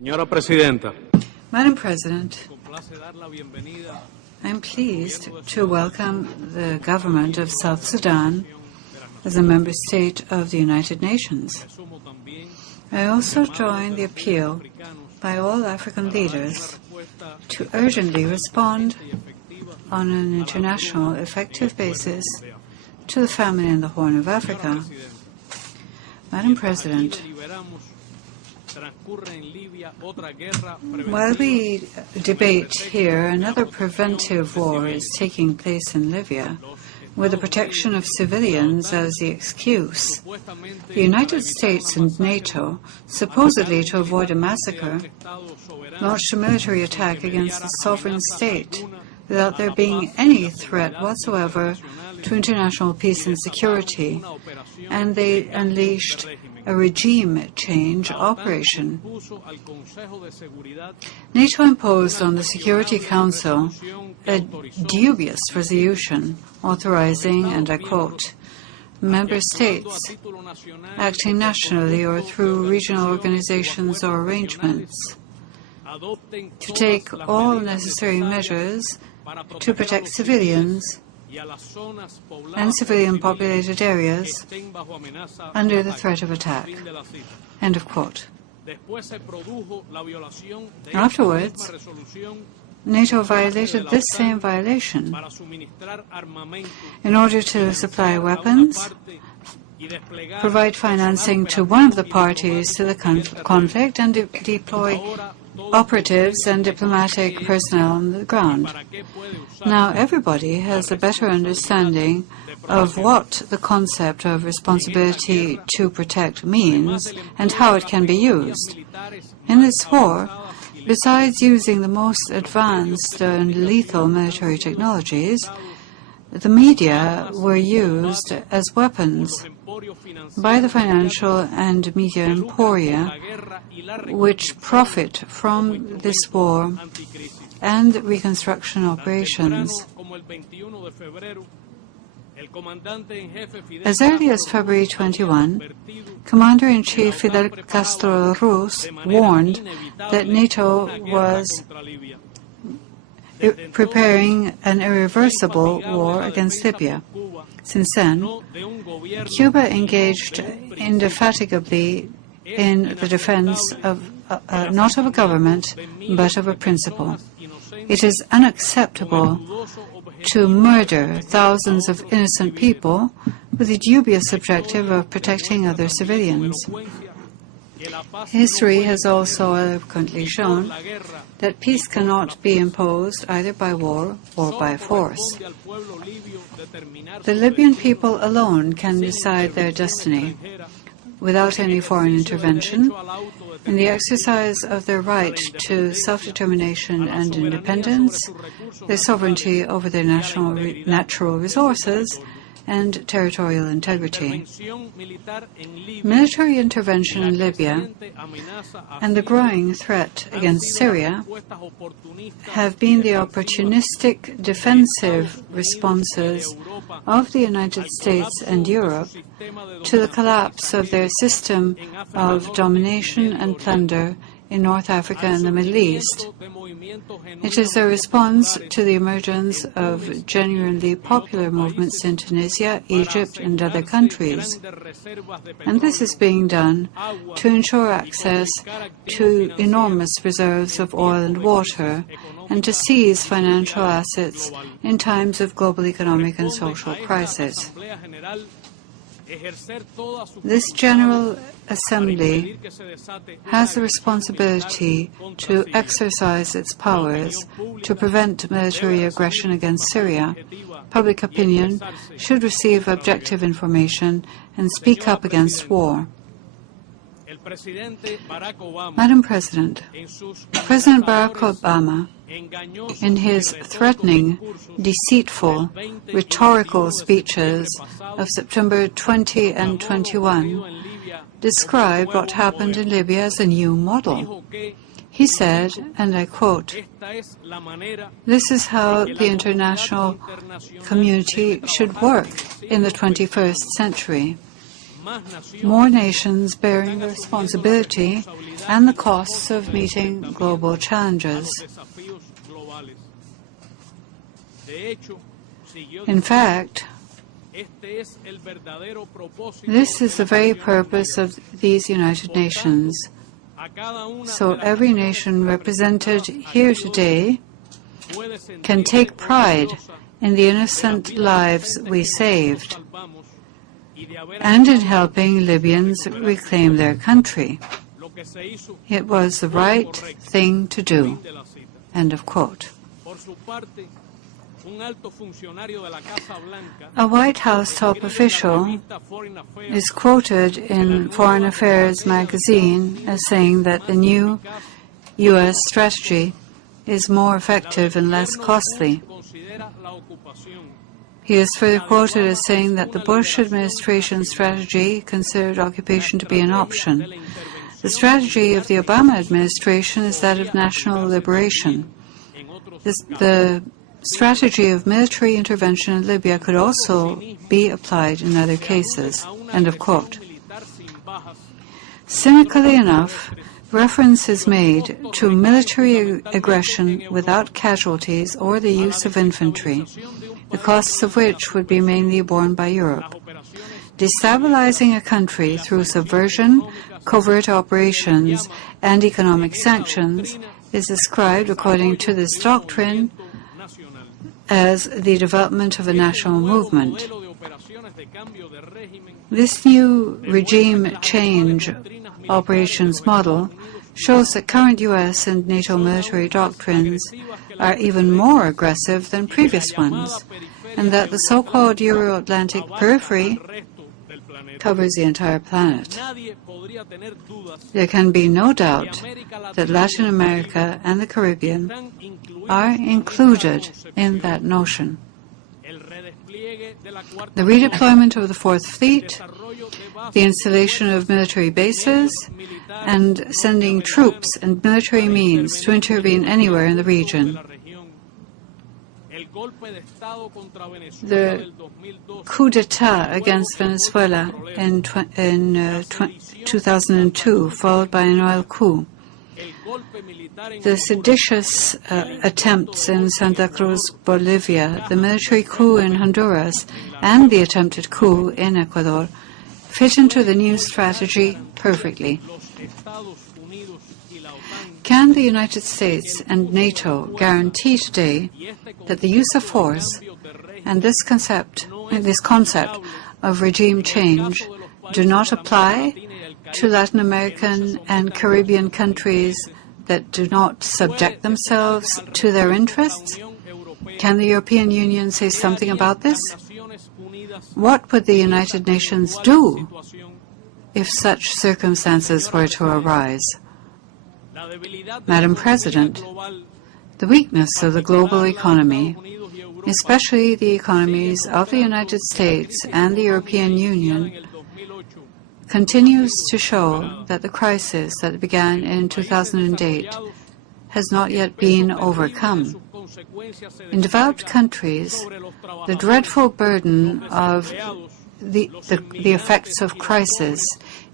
Señora Presidenta, Madam President, I am pleased to welcome the government of South Sudan as a member state of the United Nations. I also join the appeal by all African leaders to urgently respond on an international effective basis to the famine in the Horn of Africa. Madam President, while we debate here, another preventive war is taking place in Libya, with the protection of civilians as the excuse. The United States and NATO, supposedly to avoid a massacre, launched a military attack against a sovereign state without there being any threat whatsoever to international peace and security, and they unleashed a regime change operation. NATO imposed on the Security Council a dubious resolution authorizing, and I quote, member states acting nationally or through regional organizations or arrangements to take all necessary measures to protect civilians and civilian-populated areas under the threat of attack. End of quote. Afterwards, NATO violated this same violation in order to supply weapons, provide financing to one of the parties to the conflict, and deploy operatives and diplomatic personnel on the ground. Now everybody has a better understanding of what the concept of responsibility to protect means and how it can be used. In this war, besides using the most advanced and lethal military technologies, the media were used as weapons by the financial and media emporia which profit from this war and reconstruction operations. As early as February 21, Commander-in-Chief Fidel Castro Ruz warned that NATO was preparing an irreversible war against Libya. Since then, Cuba engaged indefatigably in the defense of not of a government, but of a principle. It is unacceptable to murder thousands of innocent people with the dubious objective of protecting other civilians. History has also eloquently shown that peace cannot be imposed either by war or by force. The Libyan people alone can decide their destiny without any foreign intervention, in the exercise of their right to self-determination and independence, their sovereignty over their natural resources, and territorial integrity. Military intervention in Libya and the growing threat against Syria have been the opportunistic defensive responses of the United States and Europe to the collapse of their system of domination and plunder in North Africa and the Middle East. It is a response to the emergence of genuinely popular movements in Tunisia, Egypt, and other countries. And this is being done to ensure access to enormous reserves of oil and water, and to seize financial assets in times of global economic and social crisis. This General Assembly has the responsibility to exercise its powers to prevent military aggression against Syria. Public opinion should receive objective information and speak up against war. Madam President, President Barack Obama, in his threatening, deceitful, rhetorical speeches of September 20 and 21, described what happened in Libya as a new model. He said, and I quote, "This is how the international community should work in the 21st century." more nations bearing the responsibility and the costs of meeting global challenges. In fact, this is the very purpose of these United Nations. So every nation represented here today can take pride in the innocent lives we saved and in helping Libyans reclaim their country. It was the right thing to do. End of quote. A White House top official is quoted in Foreign Affairs magazine as saying that the new U.S. strategy is more effective and less costly. He is further quoted as saying that the Bush administration strategy considered occupation to be an option. The strategy of the Obama administration is that of national liberation. The strategy of military intervention in Libya could also be applied in other cases. End of quote. Cynically enough, reference is made to military aggression without casualties or the use of infantry, the costs of which would be mainly borne by Europe. Destabilizing a country through subversion, covert operations, and economic sanctions is described, according to this doctrine, as the development of a national movement. This new regime change operations model shows that current U.S. and NATO military doctrines are even more aggressive than previous ones, and that the so-called Euro-Atlantic periphery covers the entire planet. There can be no doubt that Latin America and the Caribbean are included in that notion. The redeployment of the Fourth Fleet, the installation of military bases, and sending troops and military means to intervene anywhere in the region. The coup d'etat against Venezuela in 2002, followed by an oil coup. The seditious attempts in Santa Cruz, Bolivia, the military coup in Honduras, and the attempted coup in Ecuador fit into the new strategy perfectly. Can the United States and NATO guarantee today that the use of force and this concept of regime change do not apply to Latin American and Caribbean countries that do not subject themselves to their interests? Can the European Union say something about this? What would the United Nations do if such circumstances were to arise? Madam President, the weakness of the global economy, especially the economies of the United States and the European Union, continues to show that the crisis that began in 2008 has not yet been overcome. In developed countries, the dreadful burden of the effects of crisis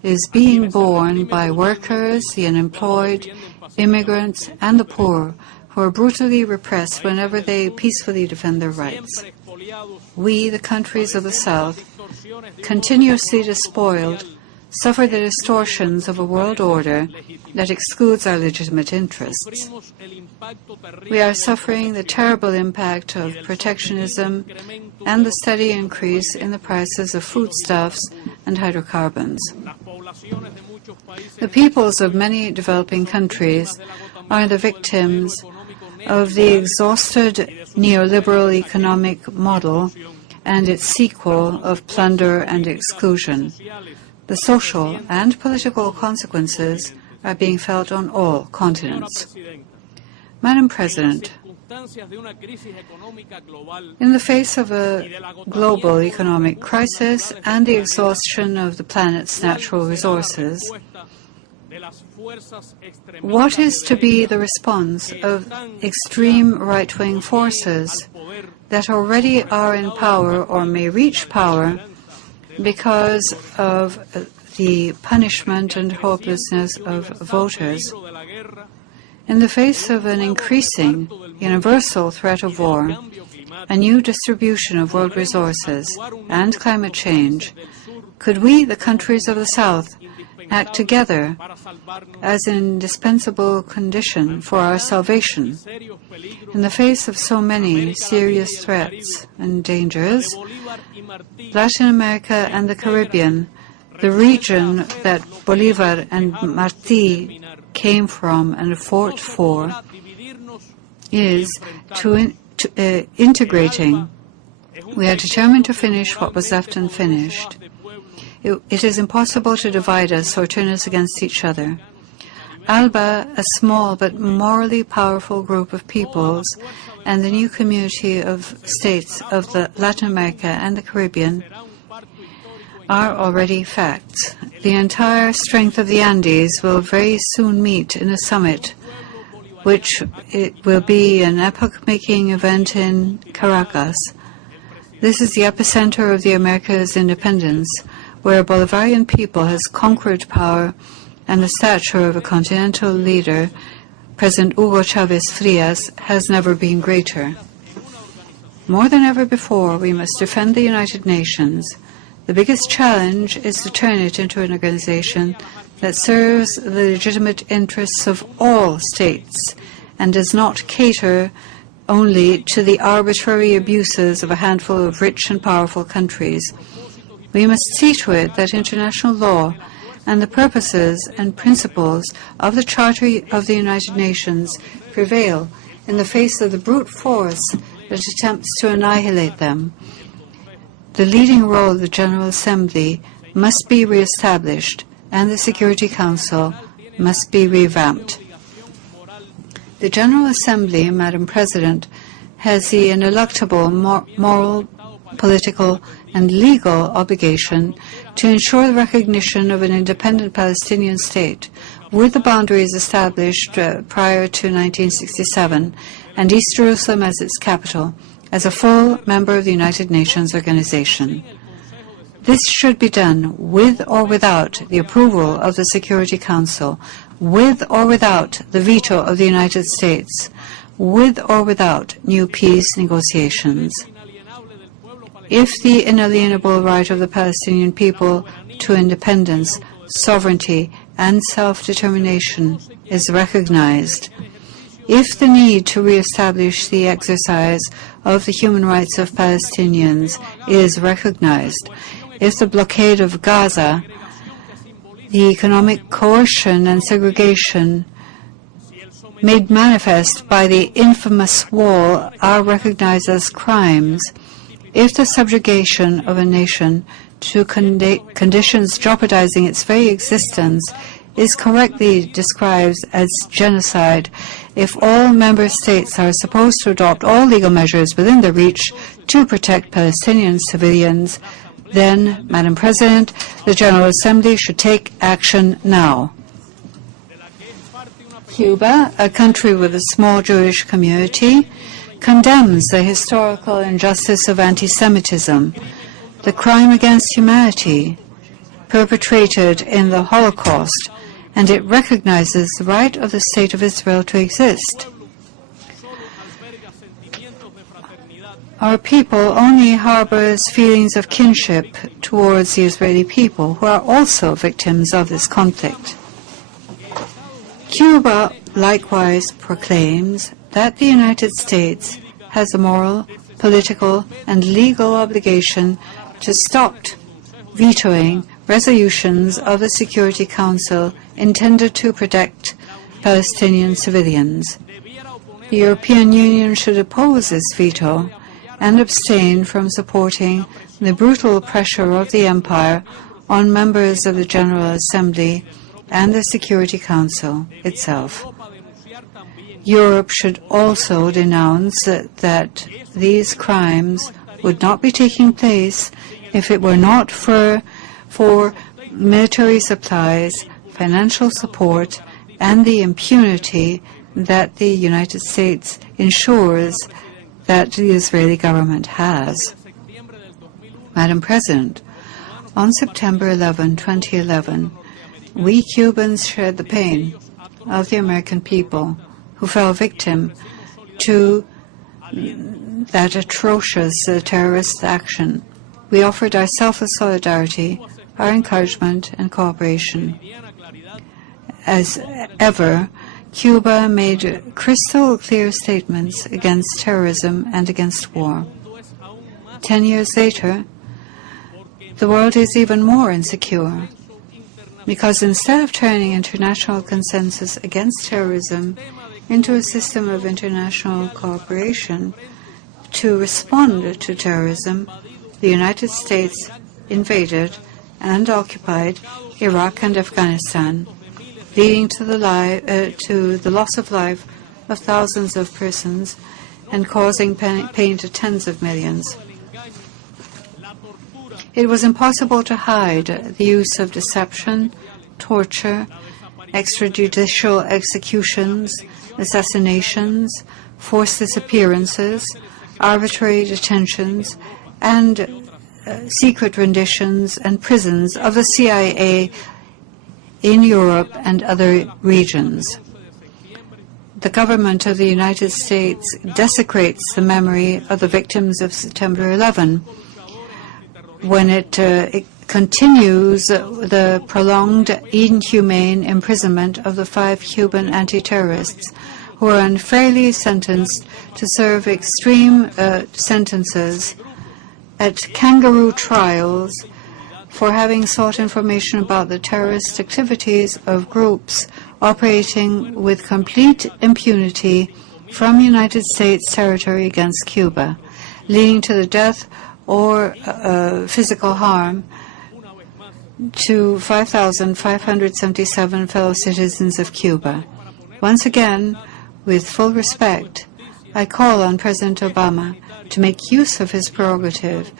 is being borne by workers, the unemployed, immigrants, and the poor, who are brutally repressed whenever they peacefully defend their rights. We, the countries of the South, continuously despoiled, suffer the distortions of a world order that excludes our legitimate interests. We are suffering the terrible impact of protectionism and the steady increase in the prices of foodstuffs and hydrocarbons. The peoples of many developing countries are the victims of the exhausted neoliberal economic model and its sequel of plunder and exclusion. The social and political consequences are being felt on all continents. Madam President, in the face of a global economic crisis and the exhaustion of the planet's natural resources, what is to be the response of extreme right-wing forces that already are in power or may reach power because of the punishment and hopelessness of voters. In the face of an increasing universal threat of war, a new distribution of world resources, and climate change, could we, the countries of the South, act together as an indispensable condition for our salvation? In the face of so many serious threats and dangers, Latin America and the Caribbean, the region that Bolívar and Martí came from and fought for, is integrating. We are determined to finish what was left unfinished. It is impossible to divide us or turn us against each other. ALBA, a small but morally powerful group of peoples, and the new community of states of Latin America and the Caribbean are already facts. The entire strength of the Andes will very soon meet in a summit, which it will be an epoch-making event in Caracas. This is the epicenter of the Americas' independence, where a Bolivarian people has conquered power and the stature of a continental leader, President Hugo Chavez Frias, has never been greater. More than ever before, we must defend the United Nations. The biggest challenge is to turn it into an organization that serves the legitimate interests of all states and does not cater only to the arbitrary abuses of a handful of rich and powerful countries. We must see to it that international law and the purposes and principles of the Charter of the United Nations prevail in the face of the brute force that attempts to annihilate them. The leading role of the General Assembly must be reestablished, and the Security Council must be revamped. The General Assembly, Madam President, has the ineluctable moral, political, and legal obligation to ensure the recognition of an independent Palestinian state with the boundaries established prior to 1967 and East Jerusalem as its capital, as a full member of the United Nations organization. This should be done with or without the approval of the Security Council, with or without the veto of the United States, with or without new peace negotiations. If the inalienable right of the Palestinian people to independence, sovereignty, and self-determination is recognized, if the need to reestablish the exercise of the human rights of Palestinians is recognized, if the blockade of Gaza, the economic coercion and segregation made manifest by the infamous wall are recognized as crimes, if the subjugation of a nation to conditions jeopardizing its very existence is correctly described as genocide, if all member states are supposed to adopt all legal measures within their reach to protect Palestinian civilians, then, Madam President, the General Assembly should take action now. Cuba, a country with a small Jewish community, condemns the historical injustice of anti-Semitism, the crime against humanity perpetrated in the Holocaust, and it recognizes the right of the State of Israel to exist. Our people only harbors feelings of kinship towards the Israeli people, who are also victims of this conflict. Cuba likewise proclaims that the United States has a moral, political, and legal obligation to stop vetoing resolutions of the Security Council intended to protect Palestinian civilians. The European Union should oppose this veto and abstain from supporting the brutal pressure of the empire on members of the General Assembly and the Security Council itself. Europe should also denounce that these crimes would not be taking place if it were not for military supplies, financial support, and the impunity that the United States ensures that the Israeli government has. Madam President, On September 11, 2011, we Cubans shared the pain of the American people who fell victim to that atrocious terrorist action. We offered our selfless solidarity, our encouragement and cooperation. As ever, Cuba made crystal clear statements against terrorism and against war. 10 years later, the world is even more insecure, because instead of turning international consensus against terrorism into a system of international cooperation to respond to terrorism, the United States invaded and occupied Iraq and Afghanistan, leading to the loss of life of thousands of persons and causing pain to tens of millions. It was impossible to hide the use of deception, torture, extrajudicial executions, assassinations, forced disappearances, arbitrary detentions, and secret renditions and prisons of the CIA in Europe and other regions. The government of the United States desecrates the memory of the victims of September 11 when it continues the prolonged, inhumane imprisonment of the 5 Cuban anti-terrorists who were unfairly sentenced to serve extreme sentences at kangaroo trials for having sought information about the terrorist activities of groups operating with complete impunity from United States territory against Cuba, leading to the death or physical harm to 5,577 fellow citizens of Cuba. Once again, with full respect, I call on President Obama to make use of his prerogative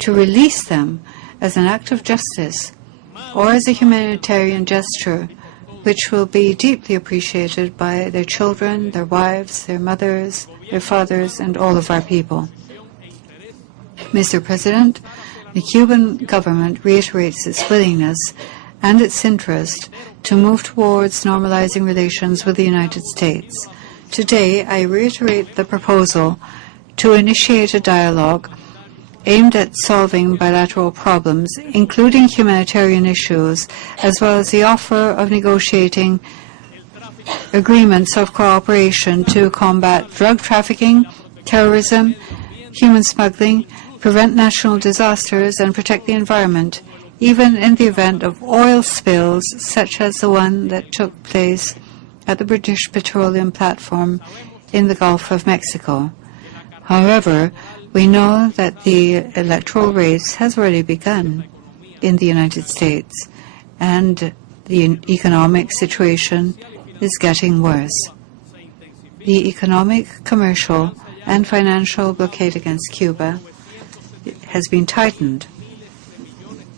to release them as an act of justice or as a humanitarian gesture, which will be deeply appreciated by their children, their wives, their mothers, their fathers, and all of our people. Mr. President, the Cuban government reiterates its willingness and its interest to move towards normalizing relations with the United States. Today, I reiterate the proposal to initiate a dialogue aimed at solving bilateral problems, including humanitarian issues, as well as the offer of negotiating agreements of cooperation to combat drug trafficking, terrorism, human smuggling, prevent national disasters, and protect the environment, even in the event of oil spills such as the one that took place at the British petroleum platform in the Gulf of Mexico. However, we know that the electoral race has already begun in the United States, and the economic situation is getting worse. The economic, commercial, and financial blockade against Cuba has been tightened.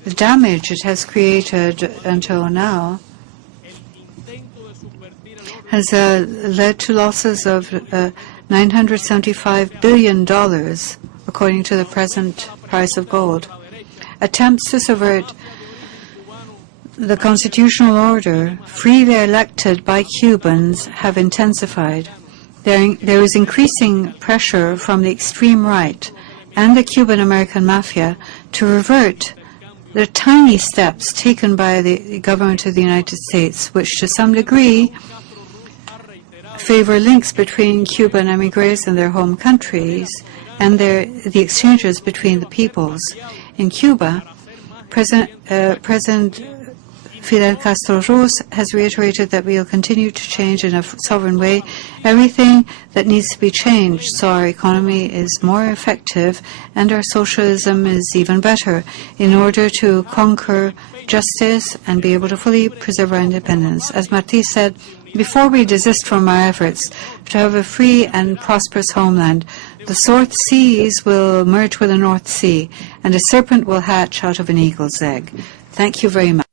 The damage it has created until now has led to losses of $975 billion, according to the present price of gold. Attempts to subvert the constitutional order freely elected by Cubans have intensified. There is increasing pressure from the extreme right and the Cuban-American mafia to revert the tiny steps taken by the government of the United States, which to some degree favor links between Cuban emigres and their home countries and the exchanges between the peoples. In Cuba, President Fidel Castro Ruz has reiterated that we will continue to change in a sovereign way everything that needs to be changed so our economy is more effective and our socialism is even better in order to conquer justice and be able to fully preserve our independence. As Martí said, before we desist from our efforts to have a free and prosperous homeland, the South Seas will merge with the North Sea, and a serpent will hatch out of an eagle's egg. Thank you very much.